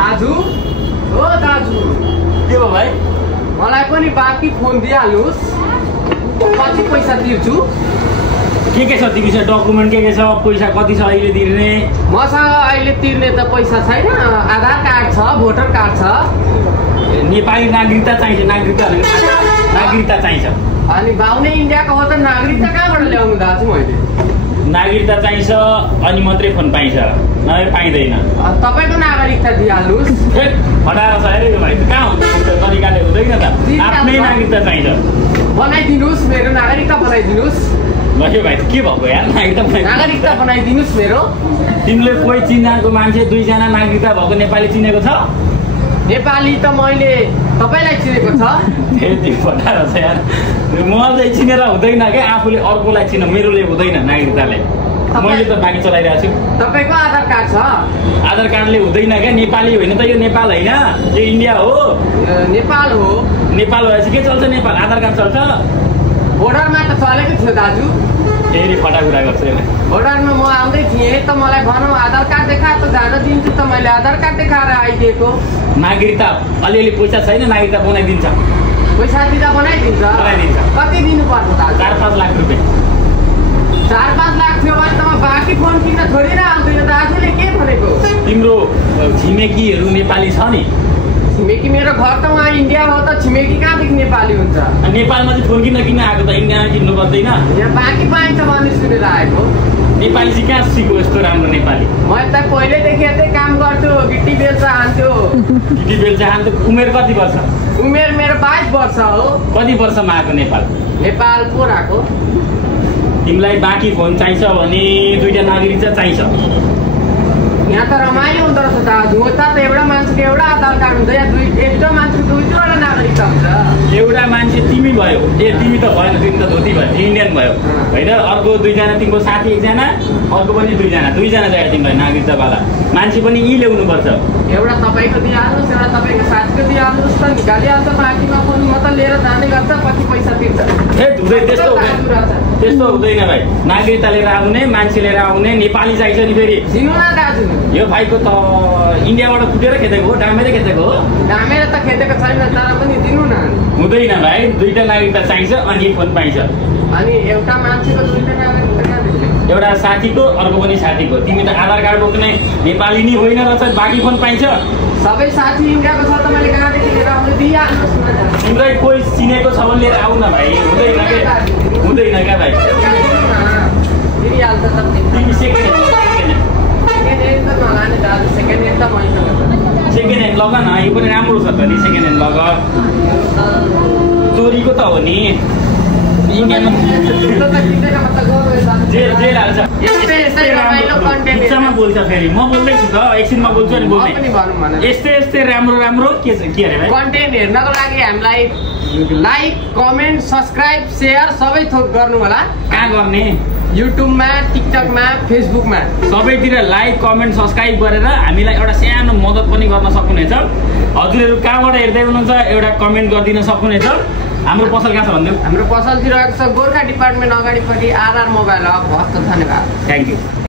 दाजु ओ दाजु के भयो भाइ? मलाई पनि बाँकी फोन दिइहाल्नुहोस्, कति पैसा तिर्छु? के छ तिमीसँग डकुमेन्ट के छ? पैसा कति छ अहिले तिर्ने? मसँग अहिले तिर्ने त पैसा छैन, आधार कार्ड छ, भोटर कार्ड छ। नेपाली नागरिकता चाहिन्छ, नागरिकता चाहिन्छ। अनि बाउनै इन्डियाको हो त नागरिकता कहाँबाट ल्याउनु दाजु मैले? नागरिकता चाहिन्छ अनि मात्रै फोन पाइन्छ, नभए पाइँदैन। तपाईँको नागरिकता दिइहाल्नुहोस्। हटाएर छ अरे भाइ, कहाँ हुन्छ तरिकाले हुँदैन त। आफ्नै नागरिकता चाहिन्छ। बनाइदिनुहोस्, मेरो नागरिकता बनाइदिनुहोस्। भयो भाइ, के भएको यार? नागरिकता बनाइदिनुहोस् मेरो। तिमीले कोही चिनाएको मान्छे 2 जना नागरिकता भएको नेपाली चिनेको छ? नेपाली त मैले तपाईँलाई चिनेको छ। हटाएर छ यार, मलाई चिनेर हुँदैन क्या, आफूले अर्कोलाई चिन, मेरोले हुँदैन नागरिकताले। मैले त बाँकी चलाइरहेको छु। तपाईँको आधार कार्ड छ? आधार कार्डले हुँदैन क्या, नेपाली होइन त यो, नेपाल होइन यो, इन्डिया हो। नेपाल हो। नेपाल भएपछि के चल्छ? नेपाल आधार कार्ड चल्छ। बोर्डरमा त चलेको थियो दाजु। फेरि फटा कुरा गर्छु यसलाई। बोर्डरमा म आउँदै थिएँ त मलाई भनौँ आधार कार्ड देखाएर त जान दिन्छु त, मैले आधार कार्ड देखाएर आइदिएको। नागरिकता अलिअलि पैसा छैन, नागरिकता बनाइदिन्छ। पैसा दिँदा बनाइदिन्छ? बनाइदिन्छ। कति दिनुपर्छ दाजु? 4-5 लाख रुपियाँ। 4-5 लाख थियो भने त म बाँकी फोन किन्न थोरै न आउँदैन। दाजुले के भनेको? तिम्रो छिमेकीहरू नेपाली छ नि? छिमेकी मेरो घर त उहाँ इन्डिया हो त, छिमेकी कहाँदेखि नेपाली हुन्छ? नेपालमा चाहिँ फोन किन आएको त? इन्डियामा किन्नु पर्दैन? यहाँ बाँकी पाइन्छ भन्ने सुनेर आएको। नेपाली चाहिँ कहाँ सिक्यो यस्तो राम्रो नेपाली? म त पहिल्यैदेखि यतै काम गर्थ्यो, गिटी बेल्चा हान्थ्यो। गिटी बेल्चा हान्थ्यो। उमेर कति वर्ष? उमेर मेरो 22 वर्ष हो। कति वर्षमा आएको नेपाल? नेपाल पो आएको। तिमीलाई बाँकी फोन चाहिन्छ भने 2टा नागरिकता चाहिन्छ। यहाँ त रमाइलो हुँदो रहेछ दाजु। उता त एउटा मान्छेको एउटा आधार कार्ड हुन्छ, यहाँ एउटा मान्छेको 2-2वटा नागरिकता हुन्छ। एउटा मान्छे तिमी भयो, तिमी त भएन, तिमी त धोती भयो, इन्डियन भयो होइन। अर्को 2 जना, तिम्रो साथी 1 जना, अर्को पनि 2 जना, 2 जना चाहियो तिमीलाई नागरिकतावाला मान्छे पनि यी ल्याउनुपर्छ। एउटा तपाईँको दिइहाल्नुहोस्, एउटा तपाईँको साथीको दिइहाल्नुहोस् त, निकालिहाल्छ। बाँकीमा फोन म त लिएर जाने गर्छ, कति पैसा तिर्छ? त्यस्तो हुँदैन भाइ। नागरिकता लिएर आउने, मान्छे लिएर आउने, नेपाली चाहिन्छ नि फेरि। दिनु न दाजु। यो भाइको त इन्डियाबाट फुटेर खेदेको हो, डामेरै खेदेको हो। डामेर त खेदेको छैन, तर पनि दिनु न। हुँदैन भाइ, 2टा नागरिकता चाहिन्छ अनि फोन पाइन्छ। अनि एउटा मान्छेको 2टा नागरिकता कहाँदेखि? एउटा साथीको, अर्को पनि साथीको। तिमी त आधार कार्ड बोक्ने नेपाली नि होइन रहेछ, बाँकी फोन पाइन्छ। सबै साथी इन्डियाको छ त, मैले कहाँदेखि लिएर आउनु? दिइहाल्नुहोस् न। तिमीलाई कोही चिनेको छ भने लिएर आऊ न भाइ। हुँदैन क्या भाइ। दिइहाल्छ त। तिमी सेकेन्ड ह्यान्ड त नलाने दाजु, सेकेन्ड ह्यान्ड त मैसँग छ। सेकेन्ड ह्यान्ड लगा न, यो पनि राम्रो छ त नि। सेकेन्ड ह्यान्ड लगा, चोरीको त हो नि। इन्डियामा जेल हाल्छ। बिचमा बोल्छ फेरि, म बोल्दैछु त, एकछिनमा बोल्छु अनि बोल्दै। यस्तै राम्रो के अरे भाइ? कन्टेन्ट हेर्नको लागि हामीलाई लाइक, कमेन्ट, सब्सक्राइब, सेयर सबै थोक गर्नु होला। कहाँ गर्ने? युट्युबमा, टिकटकमा, फेसबुकमा सबैतिर लाइक, कमेन्ट, सब्सक्राइब गरेर हामीलाई एउटा सानो मद्दत पनि गर्न सक्नुहुनेछ। हजुरहरू कहाँबाट हेर्दै हुनुहुन्छ एउटा कमेन्ट गरिदिन सक्नुहुनेछ। हाम्रो पसल कहाँ छ भन्दियो? हाम्रो पसल दिइरहेको छ गोर्खा डिपार्टमेन्ट अगाडिपट्टि, आरआर मोबाइल हब। हस्त धन्यवाद। Thank you.